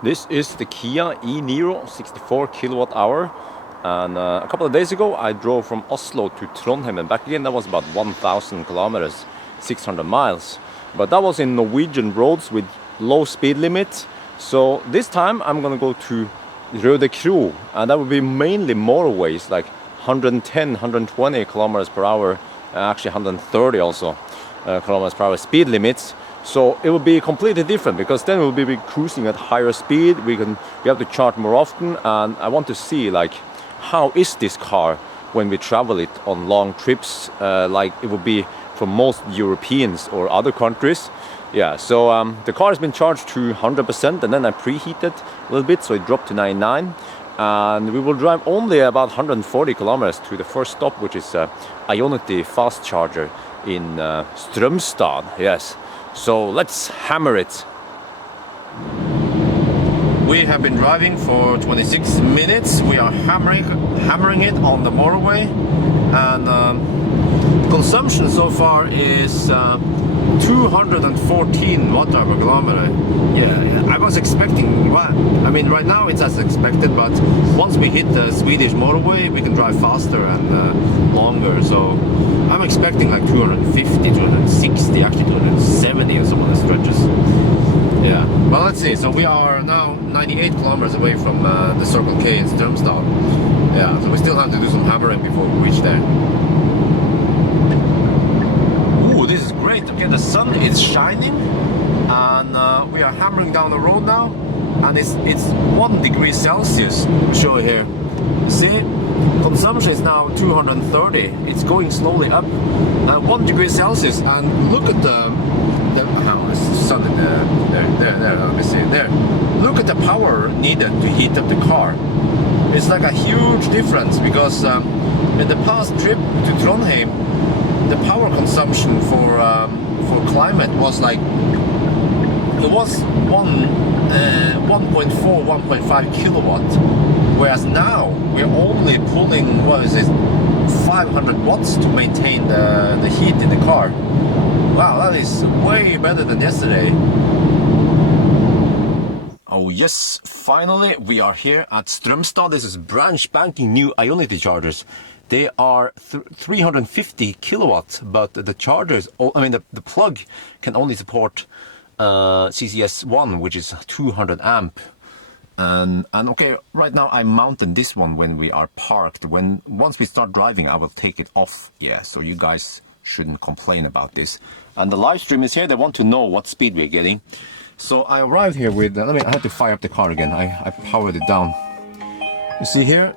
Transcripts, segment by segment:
This is the Kia e-Niro 64 kilowatt hour, and a couple of days ago I drove from Oslo to Trondheim and back again. That was about 1,000 kilometers, 600 miles, but that was in Norwegian roads with low speed limit. So this time I'm gonna go to Rødekro, and that will be mainly motorways like 110, 120 kilometers per hour, actually 130 also kilometers per hour speed limits. So it will be completely different, because then we'll be cruising at higher speed. We have to charge more often, and I want to see like how is this car when we travel it on long trips, like it would be for most Europeans or other countries. Yeah, so the car has been charged to 100%, and then I preheated a little bit, so it dropped to 99. And we will drive only about 140 kilometers to the first stop, which is Ionity fast charger in Strømstad. Yes. So let's hammer it. We have been driving for 26 minutes. We are hammering it on the motorway, and consumption so far is 214 watt-hour per kilometer. Yeah, I was expecting, well, I mean right now it's as expected, but once we hit the Swedish motorway we can drive faster and longer. So I'm expecting like 250, 260, actually 270 in some of the stretches. Yeah, well, let's see. So we are now 98 kilometers away from the Circle K in Strømstad. Yeah, so we still have to do some hammering before we reach there. Ooh, this is great. Okay, the sun is shining, and we are hammering down the road now, and it's 1 degree Celsius. Show here. See, consumption is now 230. It's going slowly up. 1 degree Celsius, and look at the sun in there. Let me see there. Look at the power needed to heat up the car. It's like a huge difference, because in the past trip to Trondheim, the power consumption for climate was like, it was 1.4, 1.5 kilowatt, whereas now we're only pulling, what is it, 500 watts to maintain the heat in the car. Wow, that is way better than yesterday. Oh yes, finally we are here at Strømstad. This is brand spanking new Ionity chargers. They are 350 kilowatts, but the chargers, I mean the plug can only support CCS1, which is 200 amp. And okay, right now I mounted this one when we are parked. Once we start driving, I will take it off. Yeah, so you guys shouldn't complain about this. And the live stream is here. They want to know what speed we're getting. So I arrived here with, I had to fire up the car again. I powered it down. You see here,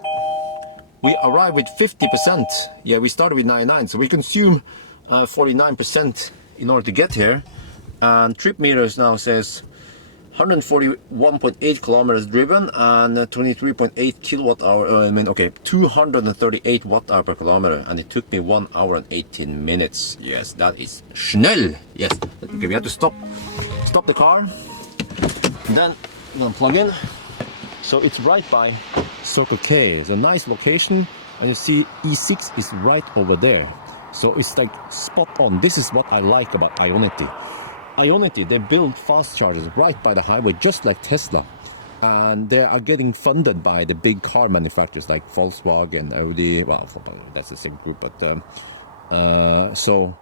we arrived with 50%. Yeah, we started with 99, so we consume 49% in order to get here. And trip meters now says 141.8 kilometers driven and 23.8 kilowatt hour. 238 watt hour per kilometer, and it took me 1 hour and 18 minutes. Yes, that is schnell. Yes. Okay, we have to stop the car. Then we're gonna plug in. So it's right by Circle K. It's a nice location, and you see E6 is right over there. So it's like spot on. This is what I like about Ionity. Ionity, they build fast chargers right by the highway, just like Tesla, and they are getting funded by the big car manufacturers like Volkswagen, Audi. Well, that's the same group, but so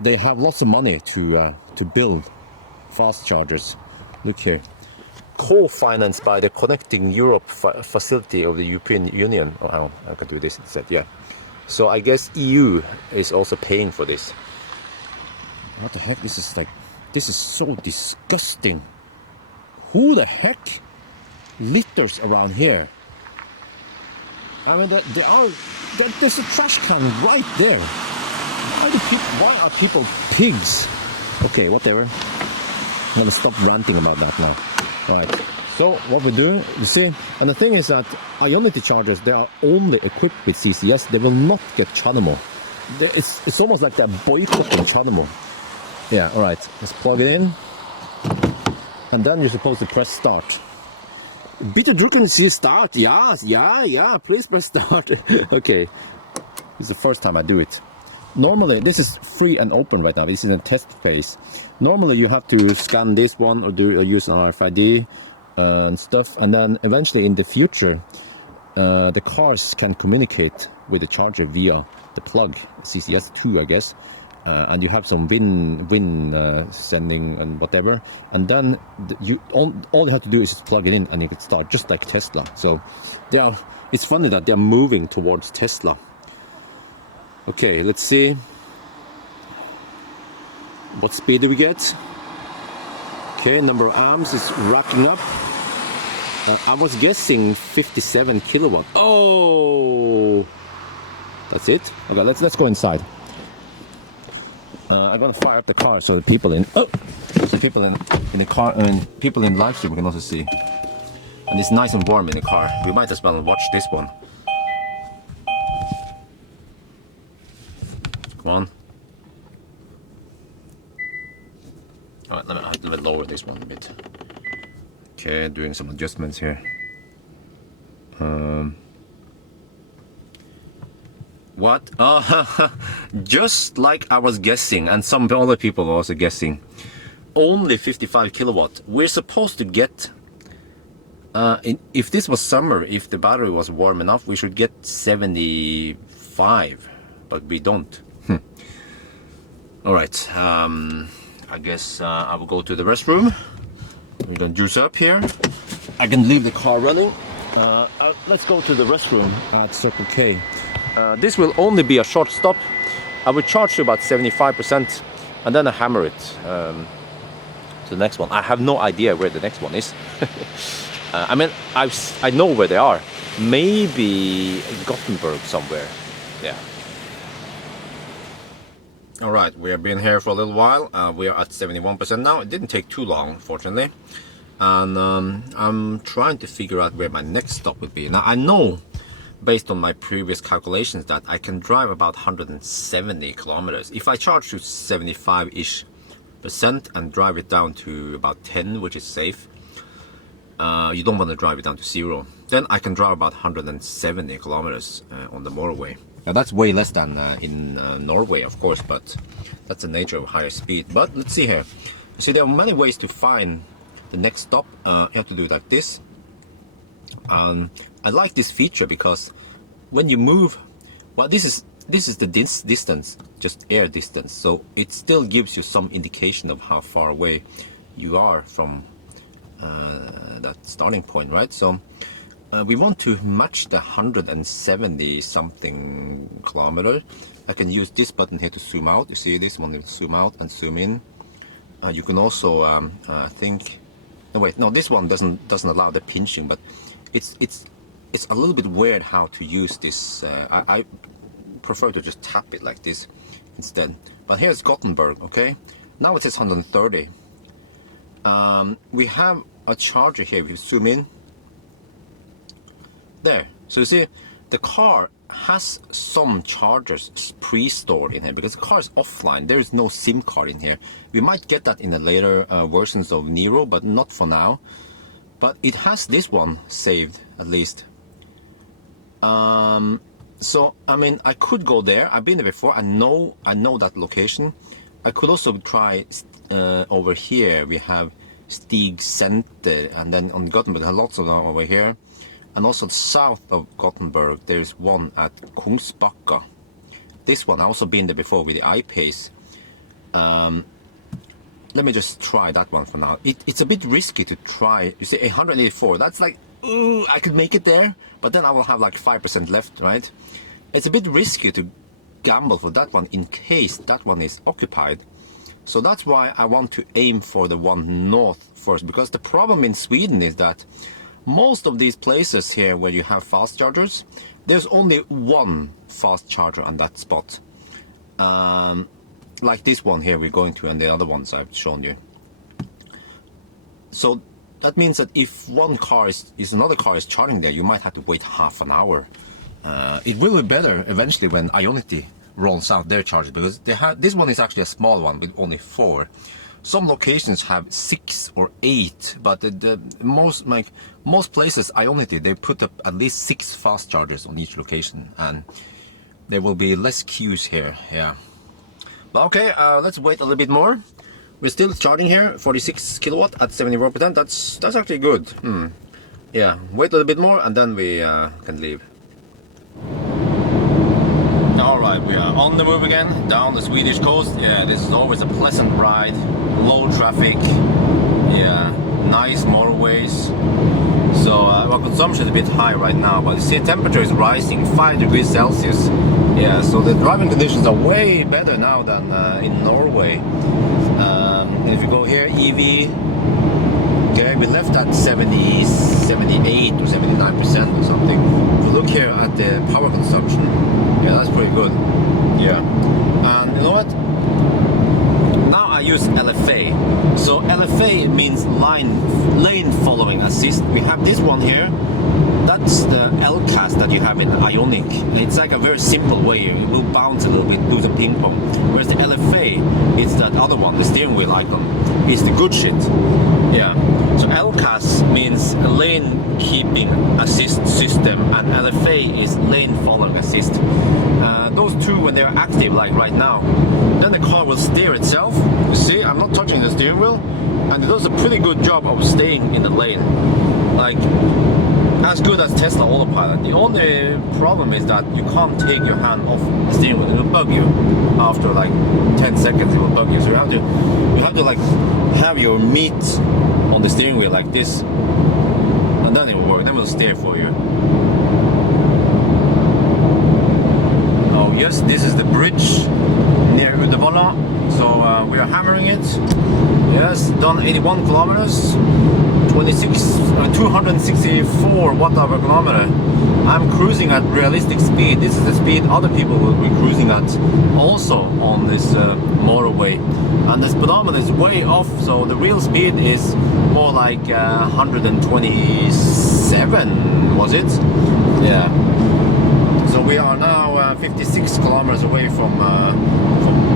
they have lots of money to build fast chargers. Look here, co-financed by the Connecting Europe facility of the European Union. Oh, hang on, I can do this instead. Yeah, so I guess EU is also paying for this. What the heck? This is so disgusting. Who the heck litters around here? I mean, there's a trash can right there. Why are people pigs? Okay, whatever. I'm gonna stop ranting about that now. Alright, so what we do, you see, and the thing is that Ionity chargers, they are only equipped with CCS. They will not get Chanimo. It's almost like they're boycotting Chanimo. Yeah, alright, let's plug it in. And then you're supposed to press start. Bitte drücken Sie start. Yeah, please press start. Okay, it's the first time I do it. Normally, this is free and open right now. This is a test phase. Normally, you have to scan this one or use an RFID. and stuff. And then eventually in the future, the cars can communicate with the charger via the plug, CCS2, I guess. And you have some wind sending and whatever, and then all you have to do is plug it in and you can start, just like Tesla. So it's funny that they're moving towards Tesla. Okay, let's see what speed do we get. Okay, number of amps is racking up. I was guessing 57 kilowatt. Oh, that's it. Okay, let's go inside. I'm gonna fire up the car so the people in the car and people in live stream can also see. And it's nice and warm in the car. We might as well watch this one. Come on. Alright, let me lower this one a bit. Okay, doing some adjustments here. What? Just like I was guessing, and some other people were also guessing, only 55 kilowatt. We're supposed to get, if this was summer, if the battery was warm enough, we should get 75, but we don't. Alright, I guess I will go to the restroom. We're gonna juice up here. I can leave the car running. Let's go to the restroom at Circle K. This will only be a short stop. I will charge to about 75% and then I hammer it to the next one. I have no idea where the next one is. I mean, I know where they are. Maybe Gothenburg somewhere. Yeah. All right, we have been here for a little while. We are at 71% now. It didn't take too long, fortunately. And I'm trying to figure out where my next stop would be. Now, I know, based on my previous calculations, that I can drive about 170 kilometers. If I charge to 75-ish% and drive it down to about 10, which is safe, you don't want to drive it down to 0, then I can drive about 170 kilometers on the motorway. Now that's way less than in Norway, of course, but that's the nature of higher speed. But let's see here. See, there are many ways to find the next stop. You have to do it like this. I like this feature because when you move, well, this is the distance, just air distance, so it still gives you some indication of how far away you are from that starting point, right? So we want to match the 170 something kilometer. I can use this button here to zoom out. You see this one, to zoom out and zoom in. You can also think, no wait, no, this one doesn't allow the pinching, but it's a little bit weird how to use this. I prefer to just tap it like this instead. But here's Gothenburg, okay? Now it says 130. We have a charger here. If you zoom in, there. So you see, the car has some chargers pre-stored in here because the car is offline. There is no SIM card in here. We might get that in the later versions of e-Niro, but not for now. But it has this one saved, at least. So I mean, I could go there. I've been there before. I know that location. I could also try over here. We have Stig Center, and then on Gothenburg, there are lots of them over here. And also south of Gothenburg, there's one at Kungsbacka. This one, I've also been there before with the iPace. Let me just try that one for now. It's a bit risky to try. You see, 184, that's like, ooh, I could make it there, but then I will have like 5% left, right? It's a bit risky to gamble for that one in case that one is occupied. So that's why I want to aim for the one north first, because the problem in Sweden is that most of these places here where you have fast chargers, there's only one fast charger on that spot. Like this one here we're going to, and the other ones I've shown you. So that means that if one car another car is charging there, you might have to wait half an hour. It will be better eventually when Ionity rolls out their chargers, because this one is actually a small one with only 4. Some locations have 6 or 8, but most places, Ionity, they put up at least 6 fast chargers on each location, and there will be less queues here. Yeah. But okay, let's wait a little bit more. we're still charging here, 46 kilowatt at 74%. That's actually good. Yeah, wait a little bit more and then we can leave. Alright, we are on the move again, down the Swedish coast. Yeah, this is always a pleasant ride, low traffic, yeah, nice motorways. So our consumption is a bit high right now, but you see temperature is rising 5 degrees Celsius. Yeah, so the driving conditions are way better now than in Norway. And if you go here, EV, okay, we left at 70, 78 or 79% or something. If you look here at the power consumption, yeah, that's pretty good. Yeah, and you know what? Now I use LFA. So LFA means lane following assist. We have this one here. That's the LCAS that you have in Ionic. It's like a very simple way. It will bounce a little bit, do the ping pong. Whereas the LFA, it's that other one, the steering wheel icon. It's the good shit. Yeah. So LCAS means lane keeping assist system, and LFA is lane following assist. Those two, when they're active, like right now, then the car will steer itself. You see, I'm not touching the steering wheel, and it does a pretty good job of staying in the lane. Like, as good as Tesla Autopilot. The only problem is that you can't take your hand off the steering wheel. It will bug you after like 10 seconds. It will bug you. So you have to like have your meat on the steering wheel like this, and then it will work. Then it will steer for you. Oh yes, this is the bridge near Uddevalla. So we are hammering it. Yes, done 81 kilometers. 264 watt-hour per kilometer. I'm cruising at realistic speed. This is the speed other people will be cruising at also on this motorway. And the speedometer is way off, so the real speed is more like 127, was it? Yeah. So we are now 56 kilometers away from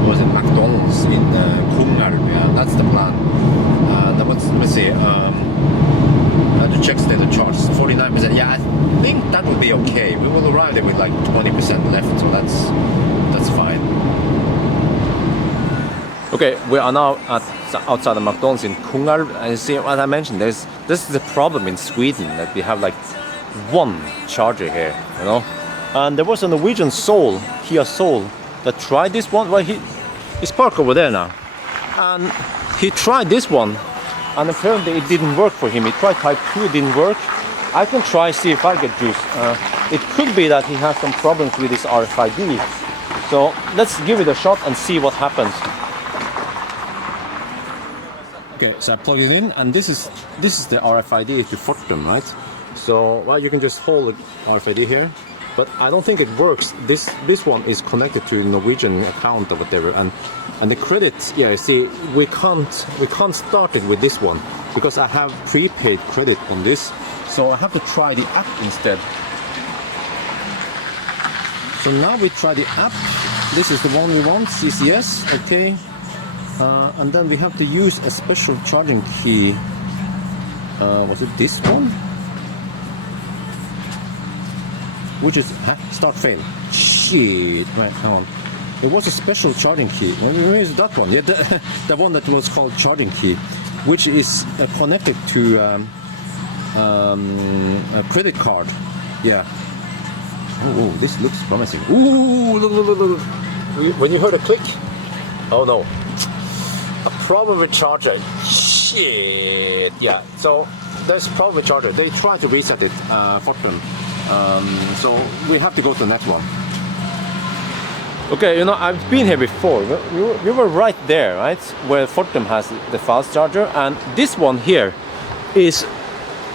was it McDonald's in Kungalv? Yeah, that's the plan. Let's see. I have to check state of charge. 49%. Yeah, I think that would be okay. We will arrive there with like 20% left, so that's fine. Okay, we are now outside the McDonald's in Kungalv, and you see, as I mentioned, this is the problem in Sweden, that we have like one charger here, you know. And there was a Norwegian Kia Soul, that tried this one. Well, he's parked over there now, and he tried this one. And apparently it didn't work for him. He tried Type 2, it didn't work. I can try, see if I get juice. It could be that he has some problems with his RFID. So let's give it a shot and see what happens. Okay, so I plug it in, and this is the RFID to Fortum, right? So well, you can just hold the RFID here, but I don't think it works. This one is connected to a Norwegian account or whatever, and the credit, yeah, you see, we can't start it with this one because I have prepaid credit on this, so I have to try the app instead. So now we try the app. This is the one we want, CCS, okay. And then we have to use a special charging key. Was it this one? Which is start fail. Shit. Right, hang on. There was a special charging key. Where is that one? Yeah, the one that was called charging key, which is connected to a credit card. Yeah. Oh, this looks promising. Ooh, look. When you heard a click, oh no, a problem with charger. Shit. Yeah. So there's a problem with charger. They tried to reset it, Fortum. So we have to go to the next one. Okay, you know, I've been here before. We were right there, right, where Fortum has the fast charger, and this one here is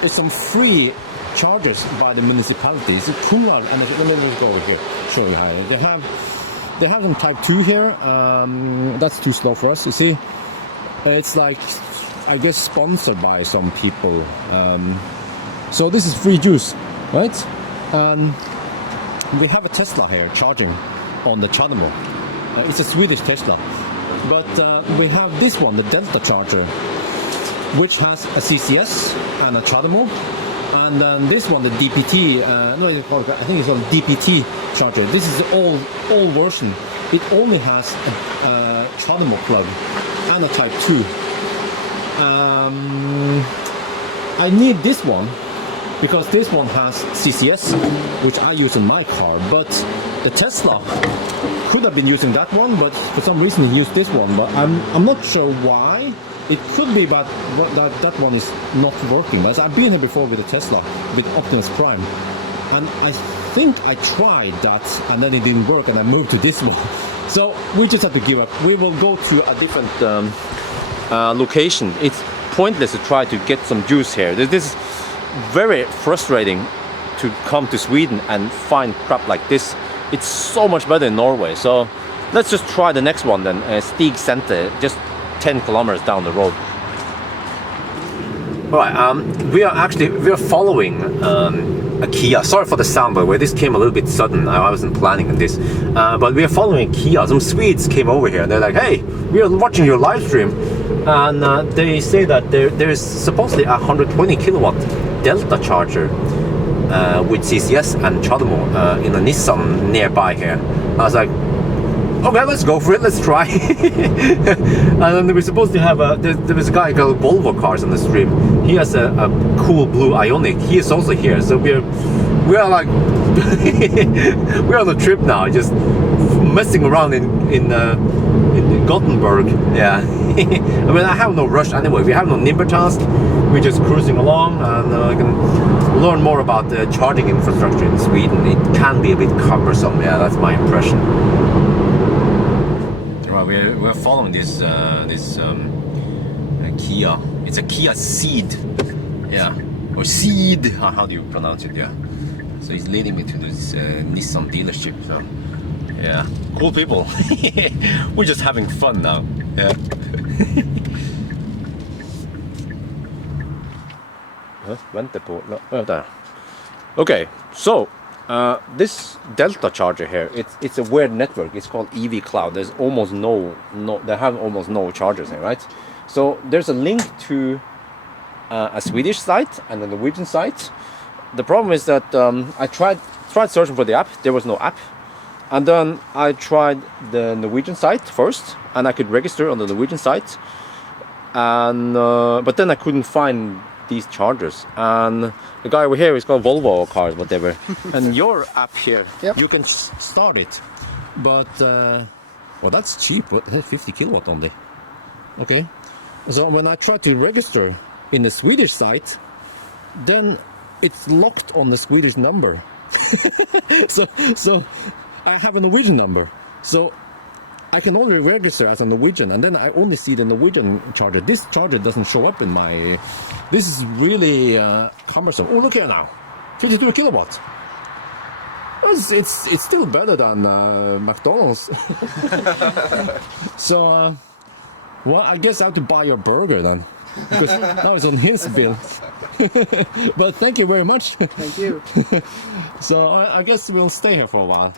some free chargers by the municipalities. It's Kungalv, and let me go over here, show you how they have some Type 2 here. That's too slow for us. You see, it's like, I guess, sponsored by some people. So this is free juice, right? We have a Tesla here charging on the Chademo. It's a Swedish Tesla, but we have this one, the Delta charger, which has a CCS and a Chademo, and then this one, the DPT. I think it's called DPT charger. This is the old version. It only has a Chademo plug and a Type 2. I need this one because this one has CCS, which I use in my car, but the Tesla could have been using that one, but for some reason he used this one, but I'm not sure why. It could be that one is not working. As I've been here before with the Tesla, with Optimus Prime, and I think I tried that and then it didn't work and I moved to this one. So we just have to give up. We will go to a different location. It's pointless to try to get some juice here. This is very frustrating to come to Sweden and find crap like this. It's so much better in Norway. So let's just try the next one then. Stig Center, just 10 kilometers down the road. All right, we are following a Kia. Sorry for the sound, by the way. This came a little bit sudden. I wasn't planning on this, but we are following a Kia. Some Swedes came over here and they're like, "Hey, we are watching your live stream," and they say that there is supposedly a 120 kilowatt Delta charger with CCS and CHAdeMO in a Nissan nearby here. I was like, okay, let's go for it, let's try. And then we're supposed to have there was a guy called Volvo Cars on the stream. He has a cool blue Ioniq. He is also here, so we are like we're on a trip now, just messing around in Gothenburg. Yeah. I mean, I have no rush anyway. We have no nimber task. We're just cruising along, and I can learn more about the charging infrastructure in Sweden. It can be a bit cumbersome. Yeah, that's my impression. We're following this Kia. It's a Kia Ceed, yeah, or Ceed. How do you pronounce it? Yeah. So he's leading me to this Nissan dealership. So yeah, cool people. We're just having fun now. Yeah. Okay, so this Delta charger here, it's a weird network. It's called EV Cloud. There's almost they have almost no chargers here, right? So there's a link to a Swedish site and a Norwegian site. The problem is that I tried searching for the app. There was no app, and then I tried the Norwegian site first, and I could register on the Norwegian site, and but then I couldn't find these chargers. And the guy over here is called Volvo Cars, whatever. And your app here, yep, you can start it, but well, that's cheap. 50 kilowatt only. Okay, so when I try to register in the Swedish site, then it's locked on the Swedish number. so I have a Norwegian number, so I can only register as a Norwegian, and then I only see the Norwegian charger. This charger doesn't show up in my... This is really cumbersome. Oh, look here now, 52 kilowatts. It's still better than McDonald's. So, well, I guess I have to buy your burger then, because now it's on his bill. But thank you very much. Thank you. So I guess we'll stay here for a while.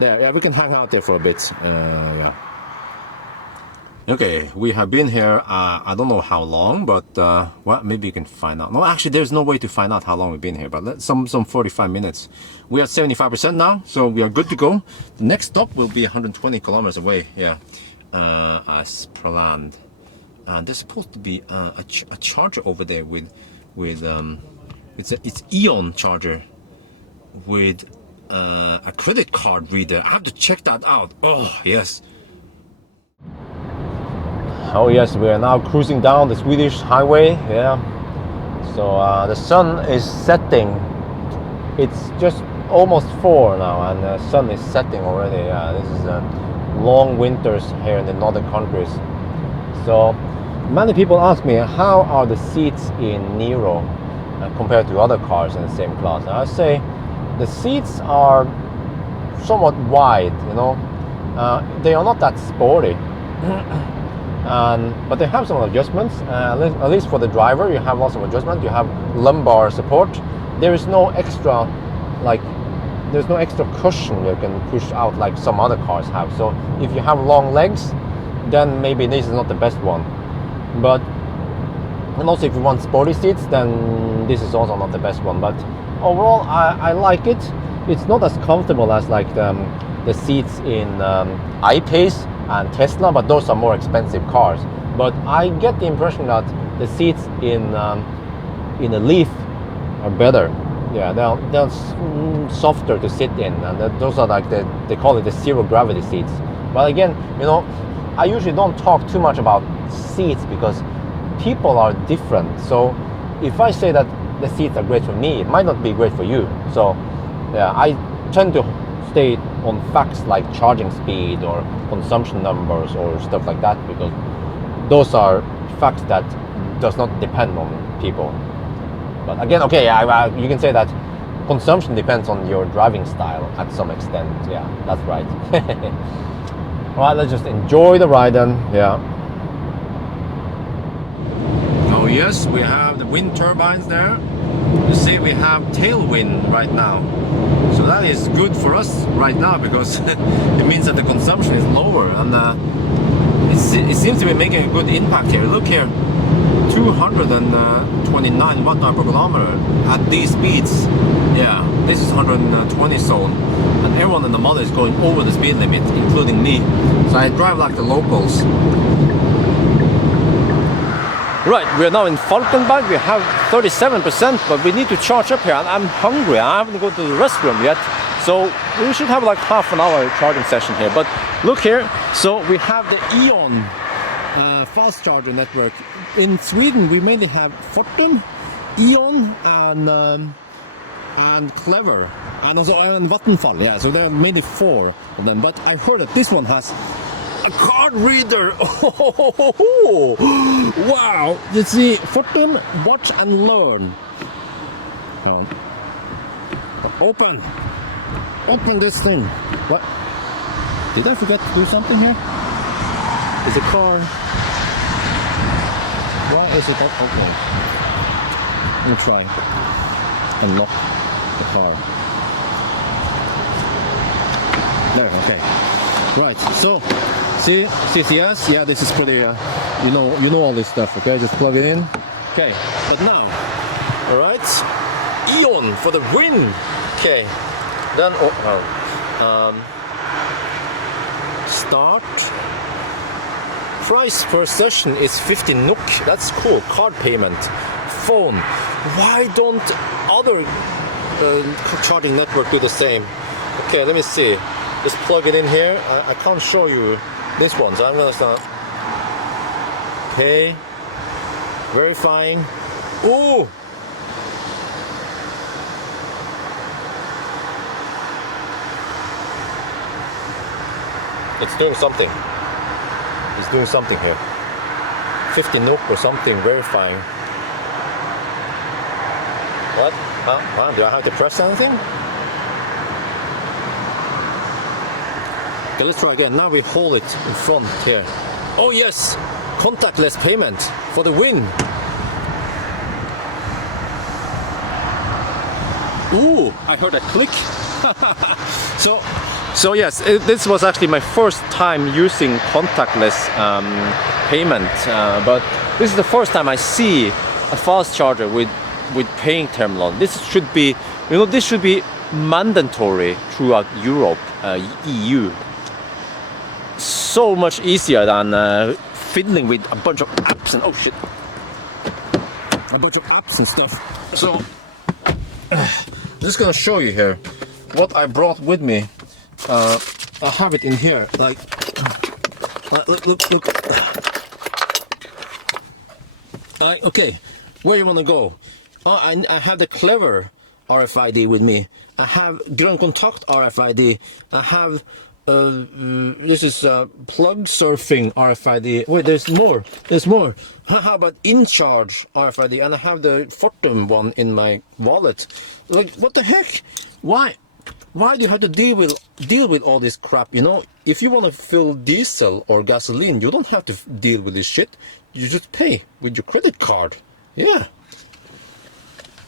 There, yeah, we can hang out there for a bit. Yeah. Okay, we have been here, I don't know how long, but well, maybe you can find out. No, actually, there's no way to find out how long we've been here, but some 45 minutes. We are 75% now, so we are good to go. The next stop will be 120 kilometers away, yeah, as planned. There's supposed to be a charger over there with it's Eon charger with a credit card reader. I have to check that out. Oh yes. Oh yes, we are now cruising down the Swedish highway. Yeah. So the sun is setting. It's just almost 4 now, and the sun is setting already. Yeah, this is long winters here in the northern countries. So many people ask me, how are the seats in Niro compared to other cars in the same class? And I say the seats are somewhat wide, you know. They are not that sporty, but they have some adjustments. At least for the driver, you have lots of adjustments. You have lumbar support. There is no extra, there's no extra cushion you can push out like some other cars have. So if you have long legs, then maybe this is not the best one. And also if you want sporty seats, then this is also not the best one. But overall, I like it. It's not as comfortable as like the seats in I-Pace, and Tesla, but those are more expensive cars. But I get the impression that the seats in a Leaf are better. Yeah, they're softer to sit in, and those are like they call it the zero gravity seats. But again, you know, I usually don't talk too much about seats because people are different. So if I say that the seats are great for me, it might not be great for you. So yeah, I tend to stay on facts like charging speed or consumption numbers or stuff like that, because those are facts that does not depend on people. But again, okay, you can say that consumption depends on your driving style at some extent. Yeah, that's right. Alright, let's just enjoy the ride then. Yeah. Oh yes, we have the wind turbines there. You see, we have tailwind right now. So that is good for us right now, because it means that the consumption is lower, and it seems to be making a good impact here. Look here, 229 watt-hour per kilometer at these speeds. Yeah, this is 120 zone, and everyone in the model is going over the speed limit, including me. So I drive like the locals. Right, we are now in Falkenberg. We have 37%, but we need to charge up here, and I'm hungry. I haven't gone to the restroom yet, so we should have like half an hour charging session here. But look here, so we have the E.ON fast charger network. In Sweden, we mainly have Fortum, E.ON, and Clever, and also Vattenfall. Yeah, so there are mainly 4 of them. But I heard that this one has a card reader. Oh, wow! You see, Fortum, watch and learn. Open this thing. What? Did I forget to do something here? Is a car? Why is it not open? Let me try. Unlock the car. There. Okay. Right. So, see CCS. Yeah, this is pretty. You know all this stuff. Okay, just plug it in. Okay. But now, all right. E.ON for the win. Okay. Then start. Price per session is 50 NOK. That's cool. Card payment. Phone. Why don't other charging network do the same? Okay, let me see. Just plug it in here. I can't show you this one, so I'm gonna start. Pay. Verifying. Ooh! It's doing something. It's doing something here. 50 NOK or something, verifying. What? Huh? Do I have to press anything? Okay, let's try again. Now we hold it in front here. Oh yes! Contactless payment for the win! Ooh! I heard a click! So yes, this was actually my first time using contactless payment, but this is the first time I see a fast charger with paying terminal. This should be, this should be mandatory throughout Europe, EU. So much easier than fiddling with a bunch of apps and a bunch of apps and stuff. So I'm just gonna show you here what I brought with me. I have it in here, like, look. Okay, where you wanna go? I have the Clever RFID with me. I have Grønn Kontakt RFID. I have this is plug surfing RFID. Wait, there's more. How about InCharge RFID? And I have the Fortum one in my wallet. Like, what the heck? Why do you have to deal with all this crap? If you want to fill diesel or gasoline, you don't have to deal with this shit. You just pay with your credit card. Yeah.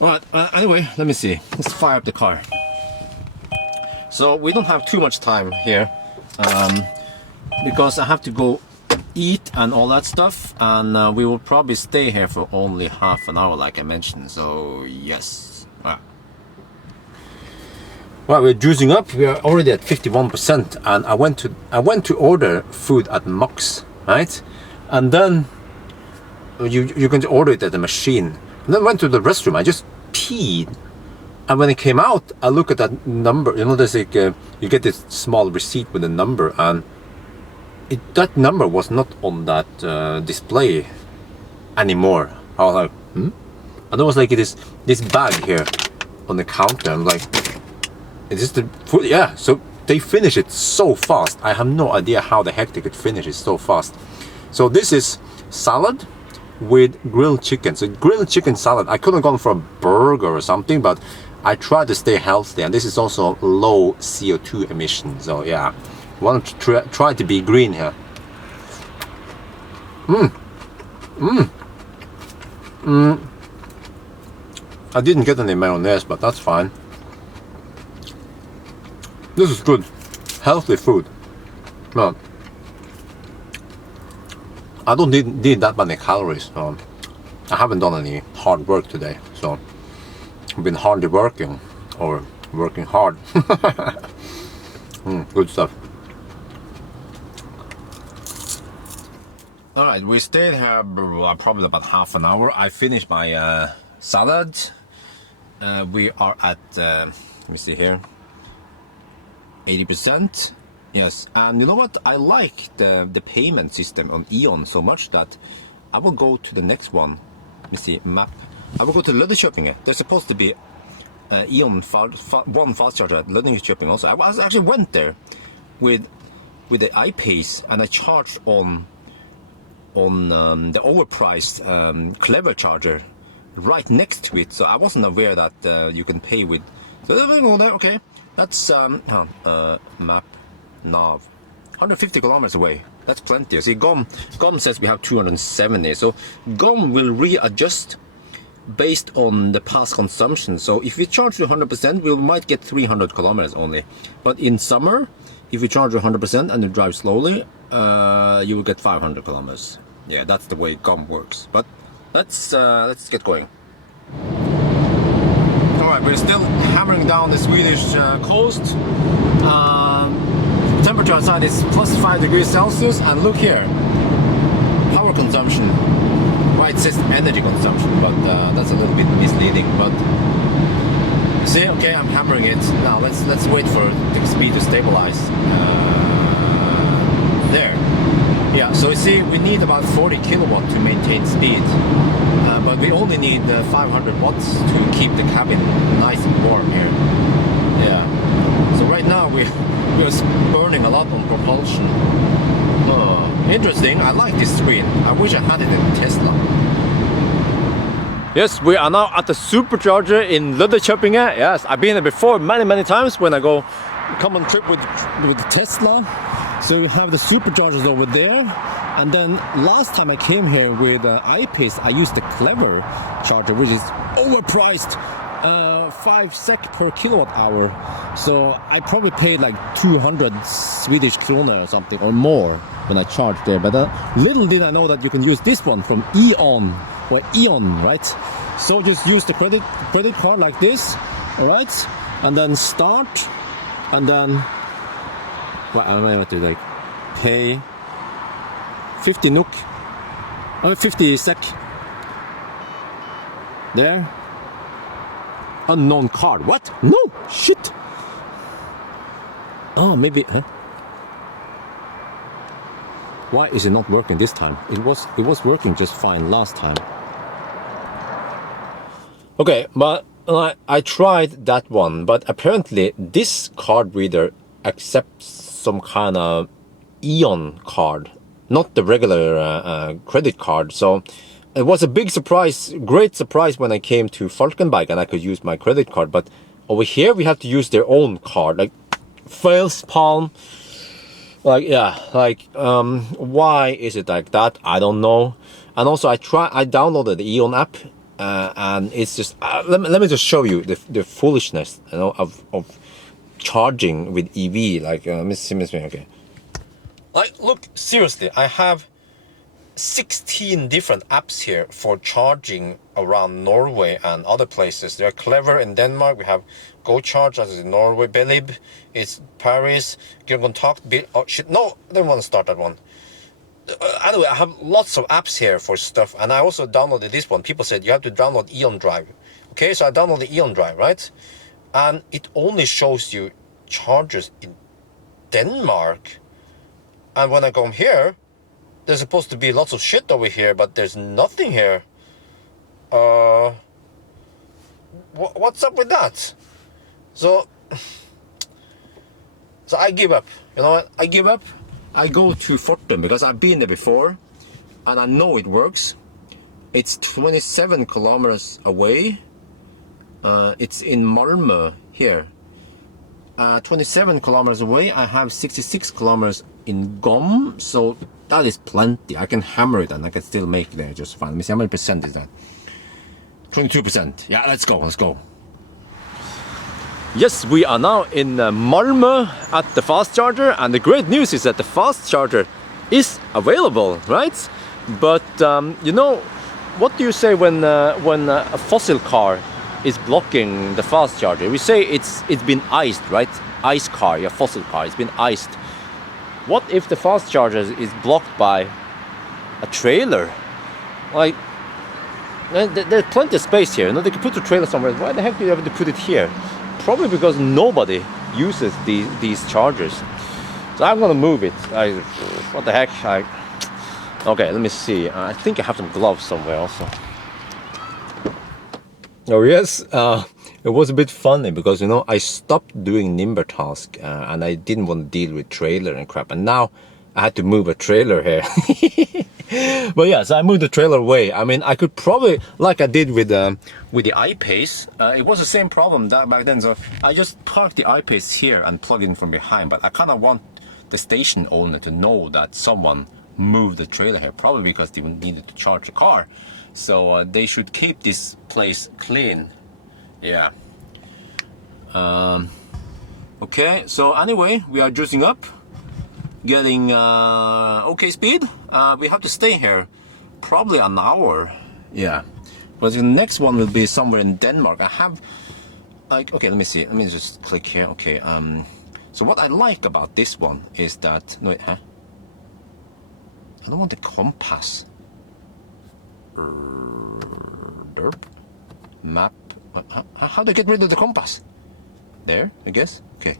Alright, anyway, let me see. Let's fire up the car. So we don't have too much time here, because I have to go eat and all that stuff, and we will probably stay here for only half an hour, like I mentioned. So yes. Well, we're juicing up. We are already at 51%, and I went to order food at Max, right? And then you can order it at the machine. And then went to the restroom. I just peed, and when it came out, I look at that number. You know, there's like you get this small receipt with a number, and that number was not on that display anymore. I was like, And there was like this bag here on the counter. I'm like, is this the food? Yeah. So they finish it so fast. I have no idea how the heck they could finish it so fast. So this is salad with grilled chicken. So grilled chicken salad. I could have gone for a burger or something, but I tried to stay healthy, and this is also low CO2 emissions. So yeah, want to try to be green here. I didn't get any mayonnaise, but that's fine. This is good, healthy food. Well, I don't need that many calories. So I haven't done any hard work today, so I've been hardly working or working hard. Good stuff. All right, we stayed here probably about half an hour. I finished my salad. We are at let me see here, 80%. Yes, and you know what? I like the payment system on E.ON so much that I will go to the next one. Let me see, map. I will go to Löddeköpinge. There's supposed to be E.ON one fast charger at Löddeköpinge also. I actually went there with the iPace, and I charged on the overpriced clever charger right next to it. So I wasn't aware that you can pay with. So there we go there. Okay, that's map. Nav, 150 kilometers away. That's plenty. See, GOM says we have 270. So GOM will readjust based on the past consumption. So if we charge you 100%, we might get 300 kilometers only. But in summer, if you charge 100% and you drive slowly, you will get 500 kilometers. Yeah, that's the way GOM works. But let's get going. All right, we're still hammering down the Swedish coast. Temperature outside is plus 5 degrees Celsius, and look here, power consumption. Well, it says energy consumption, but that's a little bit misleading. But see, okay, I'm hammering it now. Let's wait for the speed to stabilize. There, yeah. So you see, we need about 40 kilowatt to maintain speed, but we only need 500 watts to keep the cabin nice and warm here. Yeah. So right now we're burning a lot on propulsion. Interesting. I like this screen. I wish I had it in Tesla. Yes, we are now at the Supercharger in Löddeköpinge. Yes, I've been there before many times when I come on trip with the Tesla. So we have the Superchargers over there. And then last time I came here with iPace, I used the Clever charger, which is overpriced. 5 SEK per kilowatt hour. So I probably paid like 200 Swedish krona or something or more when I charged there. But little did I know that you can use this one from E.ON or E.ON, right? So just use the credit card like this, all right? And then start, and then what I have to like pay 50 NOK, 50 SEK. There. Unknown card. What? No, shit. Oh, maybe. Huh? Why is it not working this time? It was working just fine last time. Okay, but I tried that one, but apparently this card reader accepts some kind of E.ON card, not the regular credit card. So it was a big surprise, great surprise when I came to Falkenberg and I could use my credit card. But over here we have to use their own card, like fails palm. Like, yeah, like why is it like that? I don't know. And also I downloaded the E.ON app, and it's just let me just show you the foolishness, you know, of charging with EV. Like let me see, okay. Like, look, seriously, I have 16 different apps here for charging around Norway and other places. They are Clever in Denmark. We have GoCharge, as is in Norway. Belib is Paris. Kontakt. Oh shit! No, I don't want to start that one. Anyway, I have lots of apps here for stuff, and I also downloaded this one. People said you have to download Eon Drive. Okay, so I downloaded Eon Drive, right? And it only shows you chargers in Denmark. And when I come here, there's supposed to be lots of shit over here, but there's nothing here. What's up with that? So I give up. You know what? I give up. I go to Fortum because I've been there before, and I know it works. It's 27 kilometers away. It's in Malmö here. 27 kilometers away. I have 66 kilometers in GOM, so that is plenty. I can hammer it and I can still make there just fine. Let me see, how many percent is that? 22%. Yeah, let's go, let's go. Yes, we are now in Malmö at the fast charger, and the great news is that the fast charger is available, right? But you know, what do you say when a fossil car is blocking the fast charger? We say it's been iced, right? Ice car, yeah, fossil car, it's been iced. What if the fast charger is blocked by a trailer? Like, there's plenty of space here. You know, they could put the trailer somewhere. Why the heck do you have to put it here? Probably because nobody uses these chargers. So I'm gonna move it. What the heck? Okay, let me see. I think I have some gloves somewhere also. Oh yes, it was a bit funny because, you know, I stopped doing Nimber task and I didn't want to deal with trailer and crap, and now I had to move a trailer here. But yeah, so I moved the trailer away. I mean, I could probably, like I did with the I-Pace, it was the same problem back then. So I just parked the I-Pace here and plug it in from behind. But I kind of want the station owner to know that someone moved the trailer here, probably because they needed to charge the car. So they should keep this place clean. Yeah. Okay, so anyway, we are juicing up, getting okay speed. We have to stay here probably an hour. Yeah, but the next one will be somewhere in Denmark. I have, like, okay, let me see, let me just click here. Okay, so what I like about this one is that, no wait, huh? I don't want the compass. Derp map. How do I get rid of the compass? There, I guess. Okay.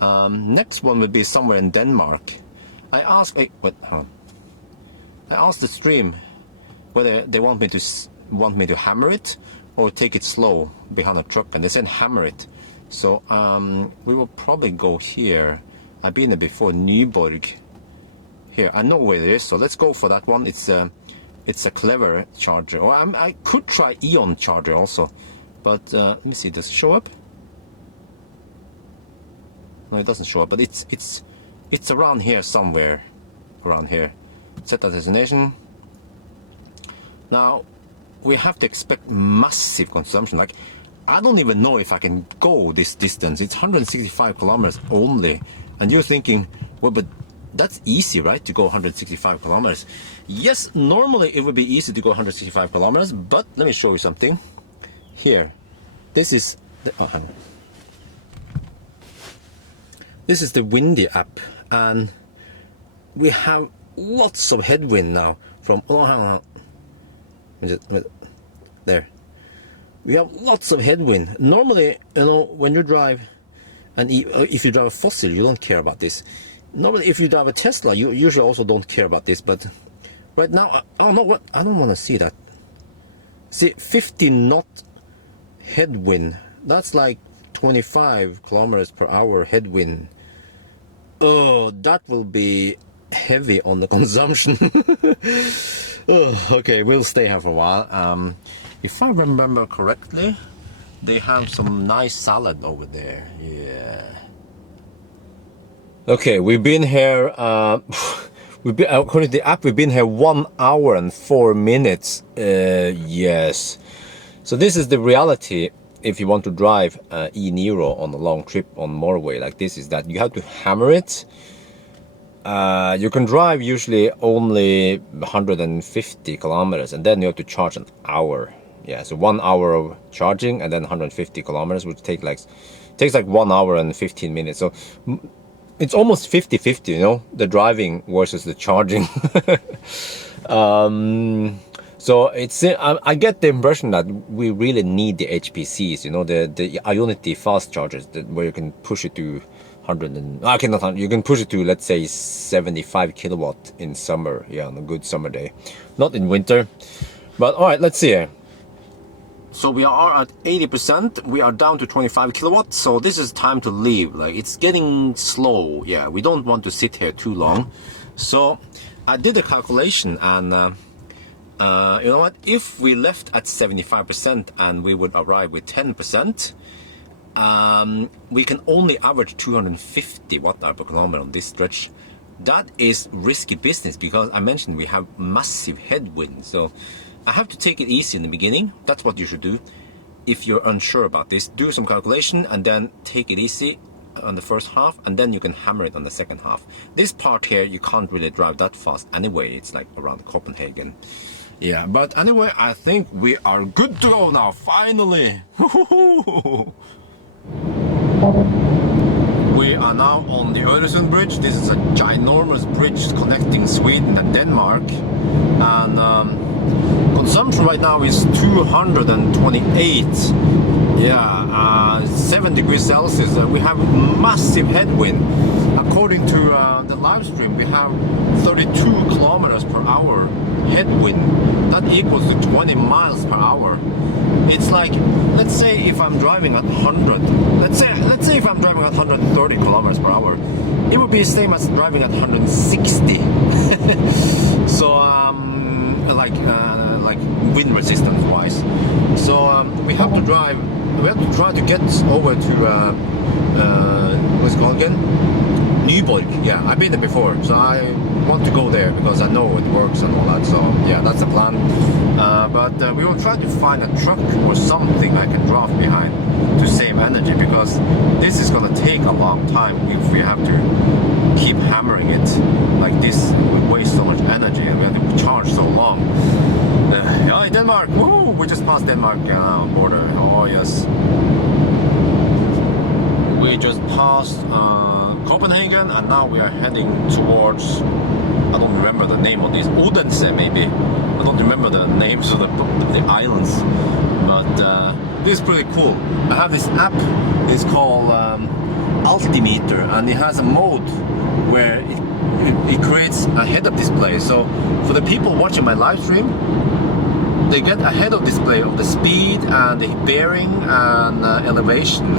Next one would be somewhere in Denmark. I asked, I asked the stream whether they want me to hammer it or take it slow behind a truck, and they said hammer it. So we will probably go here. I've been there before, Nyborg. Here, I know where it is, so let's go for that one. It's a Clever charger. Or I could try Eon charger also, but let me see. Does it show up? No, it doesn't show up. But it's around here somewhere. Around here. Set a destination. Now we have to expect massive consumption. Like, I don't even know if I can go this distance. It's 165 kilometers only, and you're thinking, well, but that's easy, right, to go 165 kilometers? Yes, normally it would be easy to go 165 kilometers, but let me show you something. Here, this is the, this is the windy app, and we have lots of headwind now from, oh, hang on, there. We have lots of headwind. Normally, you know, when you drive, and if you drive a fossil, you don't care about this. Normally, if you drive a Tesla, you usually also don't care about this, but right now, I don't know what, I don't want to see that. See, 50 knot headwind, that's like 25 kilometers per hour headwind. Oh, that will be heavy on the consumption. Oh, okay, we'll stay here for a while. If I remember correctly, they have some nice salad over there. Yeah. Okay, we've been here, according to the app, we've been here 1 hour and 4 minutes. Yes. So this is the reality if you want to drive e-Niro on a long trip on Norway like this, is that you have to hammer it. You can drive usually only 150 kilometers, and then you have to charge an hour. Yeah, so 1 hour of charging and then 150 kilometers, which takes like 1 hour and 15 minutes. So it's almost 50-50, you know, the driving versus the charging. So it's I get the impression that we really need the HPCs, you know, the Ionity fast chargers, where you can push it to 100 and you can push it to, let's say, 75 kilowatt in summer. Yeah, on a good summer day, not in winter. But all right, let's see. So we are at 80%. We are down to 25 kilowatts. So this is time to leave. Like, it's getting slow. Yeah, we don't want to sit here too long. So I did a calculation, and you know what? If we left at 75% and we would arrive with 10%, we can only average 250 watt-hour per kilometer on this stretch. That is risky business, because I mentioned we have massive headwind. So I have to take it easy in the beginning. That's what you should do. If you're unsure about this, do some calculation and then take it easy on the first half, and then you can hammer it on the second half. This part here, you can't really drive that fast anyway. It's like around Copenhagen. Yeah, but anyway, I think we are good to go now, finally. We are now on the Öresund bridge. This is a ginormous bridge connecting Sweden and Denmark. And consumption right now is 228. Yeah, 7 degrees Celsius. We have massive headwind. According to the live stream, we have 32 kilometers per hour headwind. That equals to 20 miles per hour. It's like, let's say if I'm driving at 100, let's say if I'm driving at 130 kilometers per hour, it would be the same as driving at 160. So like wind resistance wise. So we have to try to get over to what's it called again? Nyborg. Yeah, I've been there before, so I want to go there because I know it works and all that. So yeah, that's the plan. But we will try to find a truck or something I can draft behind to save energy, because this is gonna take a long time if we have to keep hammering it like this. We waste so much energy and we have to charge so long. Yeah, Denmark! Woohoo! We just passed Denmark border. Oh yes. We just passed Copenhagen, and now we are heading towards, I don't remember the name of these, Odense maybe. I don't remember the names of the islands, but this is pretty cool. I have this app, it's called Altimeter, and it has a mode where it creates a head-up display. So for the people watching my live stream, they get a head-up display of the speed and the bearing and elevation.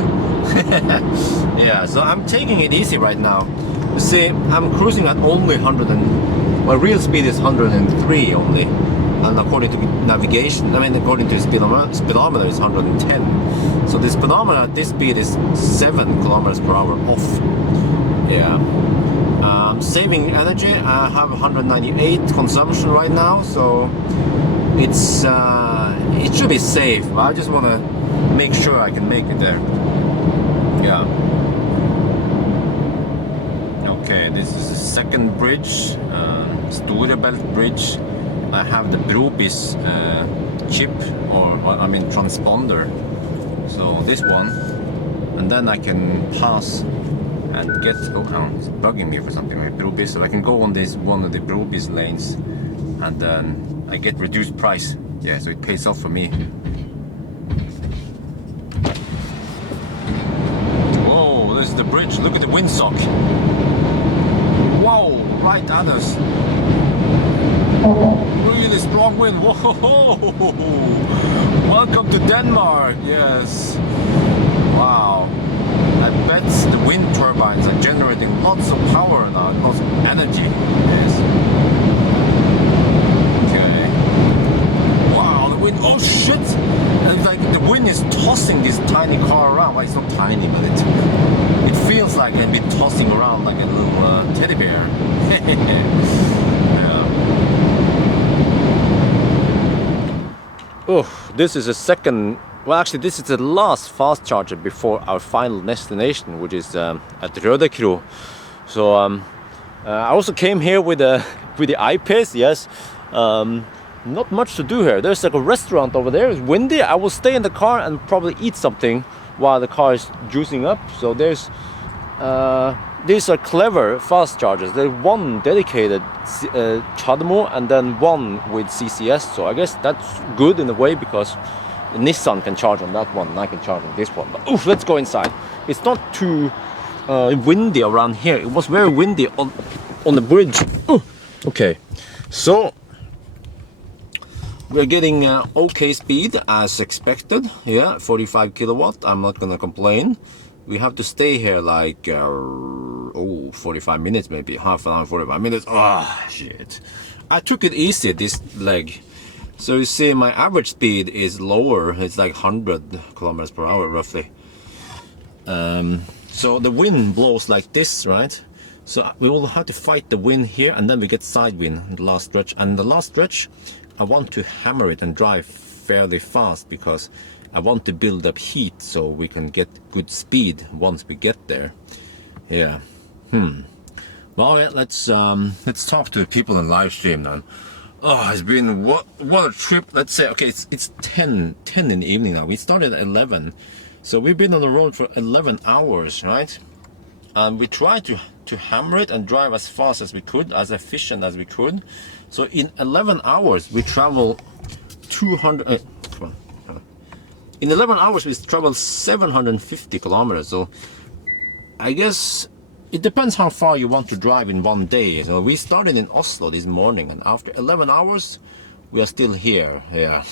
Yeah, so I'm taking it easy right now. You see, I'm cruising at only 100 and my real speed is 103 only, and according to navigation, I mean according to the speedometer is 110. So the speedometer at this speed is 7 kilometers per hour off. Yeah. Saving energy. I have 198 consumption right now, so it's it should be safe, but I just want to make sure I can make it there. Yeah. Okay, this is the second bridge, Storebælt bridge. I have the Brobis chip, or I mean transponder. So this one, and then I can pass and get. Oh no, it's bugging me for something like Brobis. So I can go on this one of the Brobis lanes, and then I get reduced price. Yeah, so it pays off for me. Whoa, this is the bridge. Look at the windsock. Whoa, right at us. Really strong wind. Whoa! Welcome to Denmark. Yes. Wow. I bet the wind turbines are generating lots of power now, lots of energy. Yes. Okay. Wow, the wind. Oh shit! And like the wind is tossing this tiny car around. Well, it's not tiny, but it feels like it's been tossing around like a little teddy bear. Yeah. Oh, this is a second. Well, actually, this is the last fast charger before our final destination, which is at Rødekro. So I also came here with the iPace. Yes, not much to do here. There's like a restaurant over there. It's windy. I will stay in the car and probably eat something while the car is juicing up. So there's these are clever fast chargers. There's one dedicated CHAdeMO and then one with CCS. So I guess that's good in a way because Nissan can charge on that one and I can charge on this one. But oof, let's go inside. It's not too windy around here. It was very windy on the bridge. Okay, so we're getting okay speed as expected. Yeah, 45 kilowatt. I'm not gonna complain. We have to stay here like 45 minutes, maybe half an hour, 45 minutes. Ah, shit. I took it easy this leg. So you see my average speed is lower. It's like 100 kilometers per hour roughly. So the wind blows like this, right? So we will have to fight the wind here and then we get side wind in the last stretch. And the last stretch, I want to hammer it and drive fairly fast because I want to build up heat so we can get good speed once we get there. Yeah. Well, yeah, let's talk to people in live stream now. Oh, it's been what a trip. Let's say, okay, it's 10 in the evening now. We started at 11, so we've been on the road for 11 hours, right? And we tried to hammer it and drive as fast as we could, as efficient as we could. So in 11 hours we travel 200. In 11 hours we traveled 750 kilometers. So I guess it depends how far you want to drive in one day. So we started in Oslo this morning and after 11 hours we are still here. Yeah.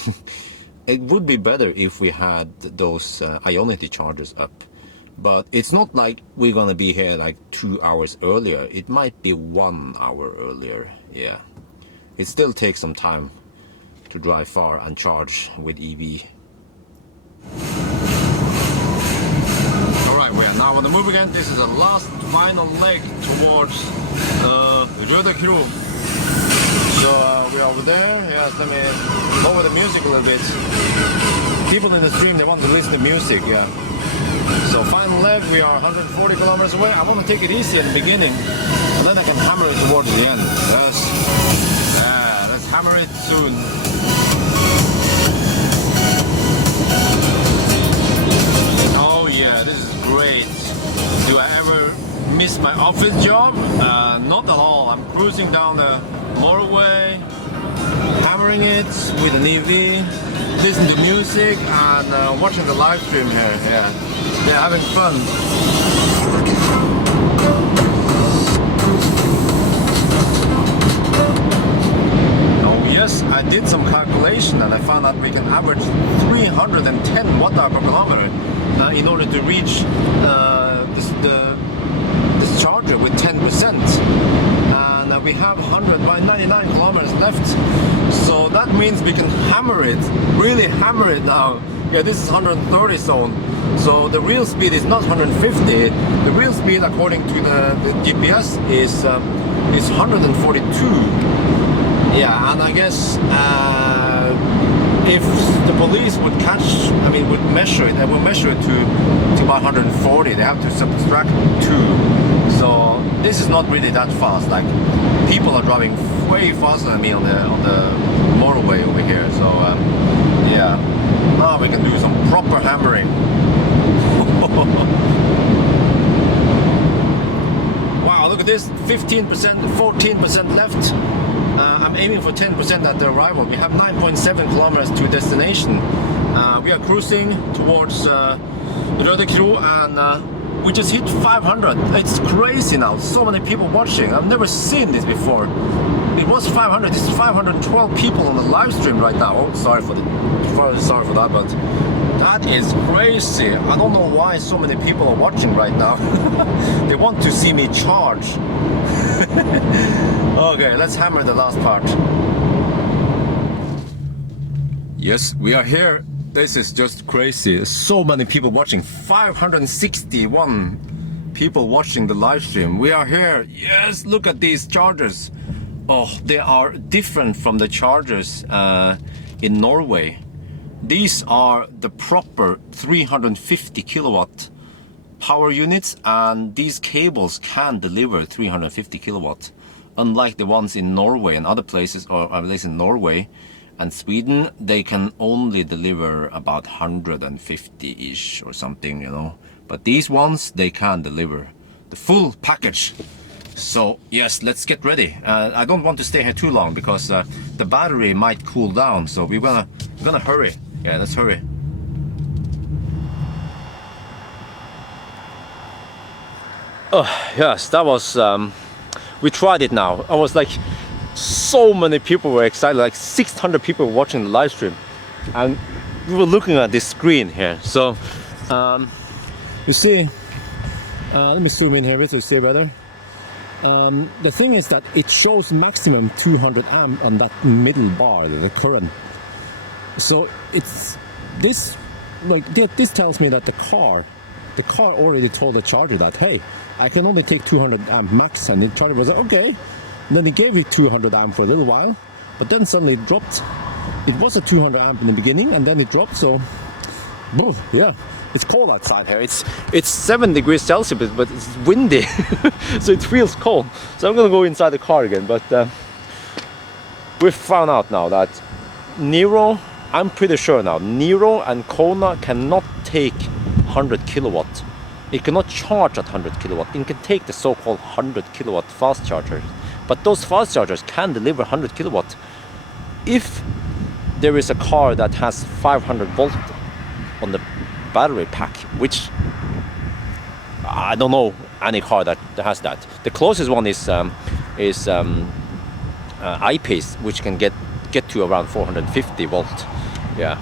It would be better if we had those Ionity chargers up, but it's not like we're gonna be here like 2 hours earlier. It might be 1 hour earlier. Yeah, it still takes some time to drive far and charge with EV. Alright, we are now on the move again. This is the last final leg towards Rødekro. So we are over there. Yes, let me lower the music a little bit. People in the stream, they want to listen to music. Yeah. So final leg, we are 140 kilometers away. I want to take it easy at the beginning, and then I can hammer it towards the end. Yes. Yeah, let's hammer it soon. Oh yeah, this is great. Do I ever miss my office job? Not at all. I'm cruising down the motorway, hammering it with an EV, listening to music and watching the live stream here. Yeah, having fun. Oh yes, I did some calculation and I found out we can average 310 watt-hour per kilometer in order to reach this charger with 10%. And we have 199 kilometers left, so that means we can hammer it, really hammer it now. Yeah, this is 130 zone, so the real speed is not 150. The real speed, according to the GPS, is 142. Yeah, and I guess if the police would would measure it, they will measure it to about 140. They have to subtract 2. So this is not really that fast. Like, people are driving way faster than me on the motorway over here. So yeah, now we can do some proper hammering. Wow, look at this, 15%, 14% left. I'm aiming for 10% at the arrival. We have 9.7 kilometers to destination. We are cruising towards Rødekro and we just hit 500. It's crazy now. So many people watching. I've never seen this before. It was 500. This is 512 people on the live stream right now. Oh, sorry for that, but that is crazy. I don't know why so many people are watching right now. They want to see me charge. Okay, let's hammer the last part. Yes, we are here. This is just crazy. So many people watching. 561 people watching the live stream. We are here. Yes, look at these chargers. Oh, they are different from the chargers in Norway. These are the proper 350 kilowatt power units, and these cables can deliver 350 kilowatts, unlike the ones in Norway and other places, or at least in Norway and Sweden, they can only deliver about 150-ish or something, you know. But these ones, they can deliver the full package. So yes, let's get ready. I don't want to stay here too long because the battery might cool down, so we're gonna hurry. Yeah, let's hurry. Oh yes, that was we tried it now. I was like, so many people were excited, like 600 people watching the live stream, and we were looking at this screen here. So you see, let me zoom in here a bit so you see better. The thing is that it shows maximum 200 amp on that middle bar, the current. So it's this, like this tells me that the car already told the charger that, hey, I can only take 200 amp max, and the charger was like, okay. And then they gave it 200 amp for a little while, but then suddenly it dropped. It was a 200 amp in the beginning, and then it dropped. So, yeah. It's cold outside here. It's 7 degrees Celsius, but it's windy, so it feels cold. So I'm gonna go inside the car again. But we've found out now that e-Niro, I'm pretty sure now, e-Niro and Kona cannot take 100 kilowatt. It cannot charge at 100 kilowatt. It can take the so-called 100 kilowatt fast chargers, but those fast chargers can deliver 100 kilowatt if there is a car that has 500 volt on the battery pack, which I don't know any car that has that. The closest one is I-Pace, which can get to around 450 volt. Yeah.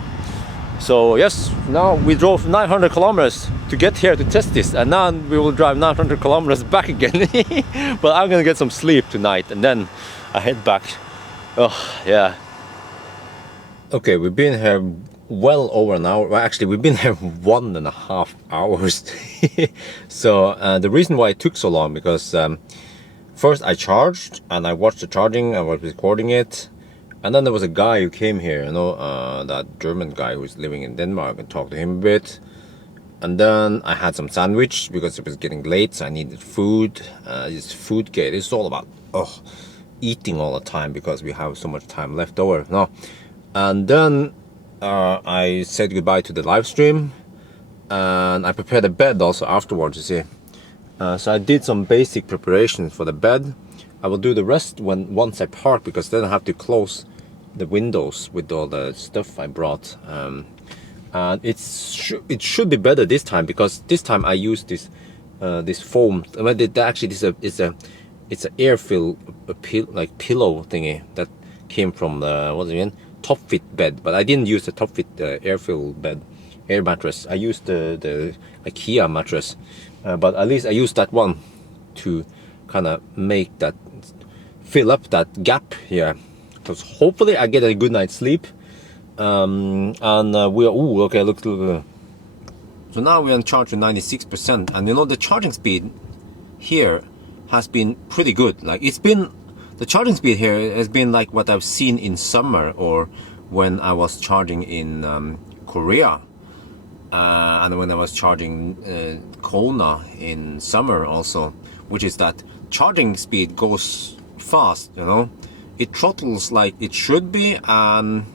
So yes, now we drove 900 kilometers to get here to test this, and now we will drive 900 kilometers back again. But I'm gonna get some sleep tonight, and then I head back. Oh yeah. Okay, we've been here well over an hour. Well, actually, we've been here 1.5 hours. So the reason why it took so long, because first I charged and I watched the charging, I was recording it, and then there was a guy who came here, you know, that German guy who's living in Denmark, and talked to him a bit. And then I had some sandwich because it was getting late, so I needed food. This food gate, it's all about eating all the time because we have so much time left over. No. And then I said goodbye to the live stream, and I prepared a bed also afterwards, you see. So I did some basic preparations for the bed. I will do the rest once I park, because then I have to close the windows with all the stuff I brought. And it should be better this time, because this time I used this foam. I mean, actually it's an air fill like pillow thingy that came from the, what's it again? Top fit bed, but I didn't use the top fit air fill bed, air mattress. I used the IKEA mattress, but at least I used that one to kind of make that, fill up that gap here. Because hopefully I get a good night's sleep. And we are, ooh, okay, look. So now we're on charge to 96%, and you know, the charging speed here has been pretty good. Like, it's been, the charging speed here has been like what I've seen in summer, or when I was charging in Korea, and when I was charging Kona in summer also, which is that charging speed goes fast, you know. It throttles like it should be, and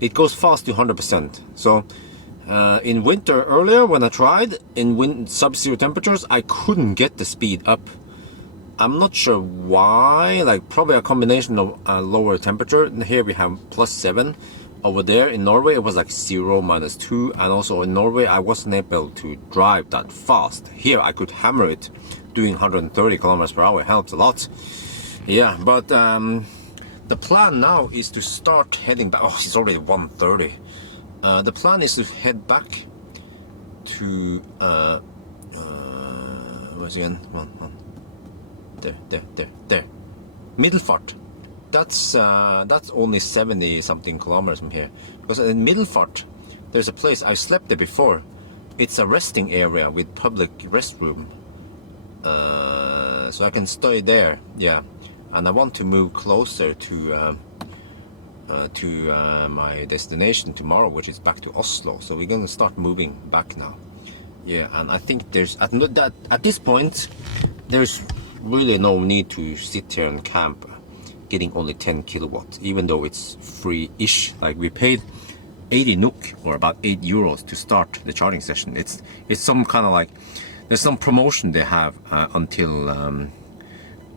it goes fast to 100%. So in winter earlier, when I tried in sub-zero temperatures, I couldn't get the speed up. I'm not sure why, like probably a combination of lower temperature. And here we have +7. Over there in Norway it was like 0, -2, and also in Norway I wasn't able to drive that fast. Here I could hammer it, doing 130 kilometers per hour. It helps a lot. Yeah, but the plan now is to start heading back. Oh, it's already 1:30. The plan is to head back to where's it again? One. There. Middelfart. That's only 70 something kilometers from here. Because in Middelfart, there's a place, I slept there before. It's a resting area with public restroom. So I can stay there, yeah. And I want to move closer to my destination tomorrow, which is back to Oslo. So we're going to start moving back now. Yeah, and I think there's at this point there's really no need to sit here and camp getting only 10 kilowatts, even though it's free-ish. Like we paid 80 NOK or about 8 euros to start the charging session. It's some kind of like, there's some promotion they have until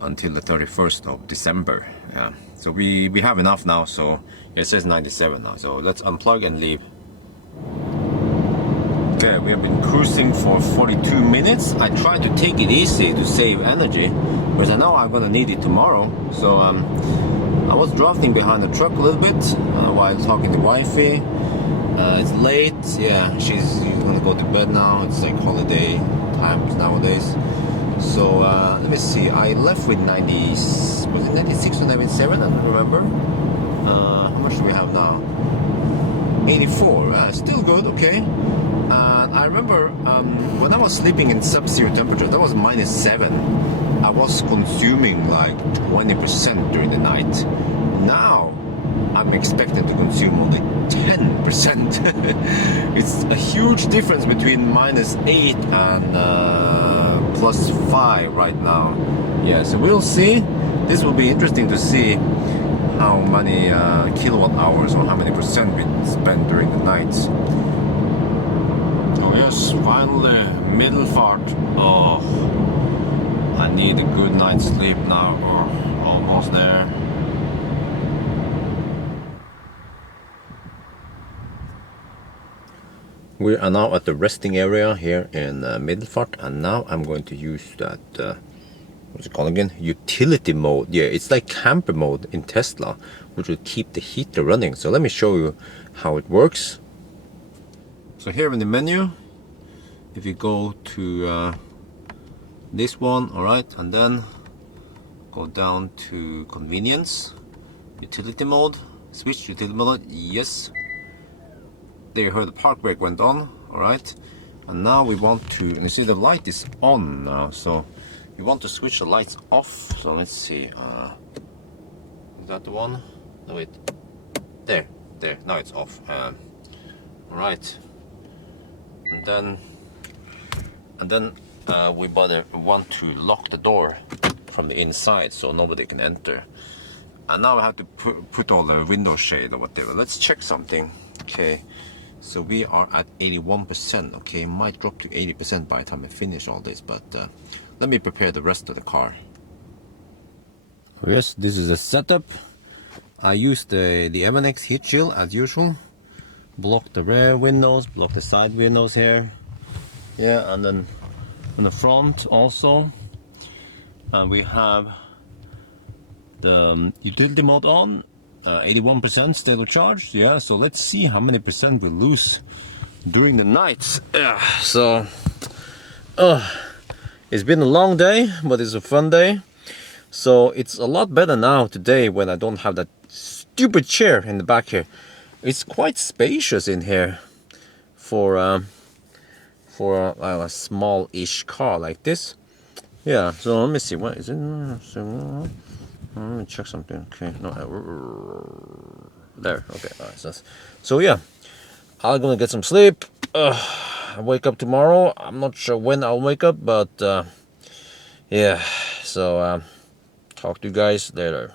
the 31st of December. Yeah, so we have enough now. So yeah, it says 97 now, so let's unplug and leave. Okay, we have been cruising for 42 minutes. I tried to take it easy to save energy, because I know I'm gonna need it tomorrow. So I was drafting behind the truck a little bit while talking to wifey. It's late. Yeah, she's gonna go to bed now. It's like holiday times nowadays. So let me see. I left with 90. Was it 96 or 97? I don't remember. How much do we have now? 84. Still good. Okay. I remember when I was sleeping in sub-zero temperature, that was -7. I was consuming like 20% during the night. Now I'm expected to consume only 10%. It's a huge difference between -8 and +5 right now. Yeah, so we'll see. This will be interesting to see how many kilowatt hours or how many percent we spend during the nights. Oh yes, finally, Middelfart. Oh, I need a good night's sleep now. Oh, almost there. We are now at the resting area here in Middelfart, and now I'm going to use that, what's it called again? Utility mode. Yeah, it's like camper mode in Tesla, which will keep the heater running. So let me show you how it works. So here in the menu, if you go to this one, all right, and then go down to convenience, utility mode, switch utility mode, yes. There you heard the park brake went on, all right. And now we want to, you see the light is on now, so we want to switch the lights off. So let's see, is that the one? No, wait, there, now it's off. All right, and then we want to lock the door from the inside so nobody can enter. And now I have to put all the window shade or whatever. Let's check something. Okay, so we are at 81%. Okay, it might drop to 80% by the time I finish all this, but let me prepare the rest of the car. Yes, this is the setup. I used the M&X heat shield as usual. Block the rear windows, block the side windows here. Yeah, and then on the front also. And we have the utility mode on, 81% state of charge. Yeah, so let's see how many percent we lose during the night. So it's been a long day, but it's a fun day. So it's a lot better now today when I don't have that stupid chair in the back here. It's quite spacious in here for a small-ish car like this. Yeah, so let me see, what is it? Let me check something. Okay, no, there. Okay, all right. So yeah, I'm gonna get some sleep. I wake up tomorrow. I'm not sure when I'll wake up, but yeah. So talk to you guys later.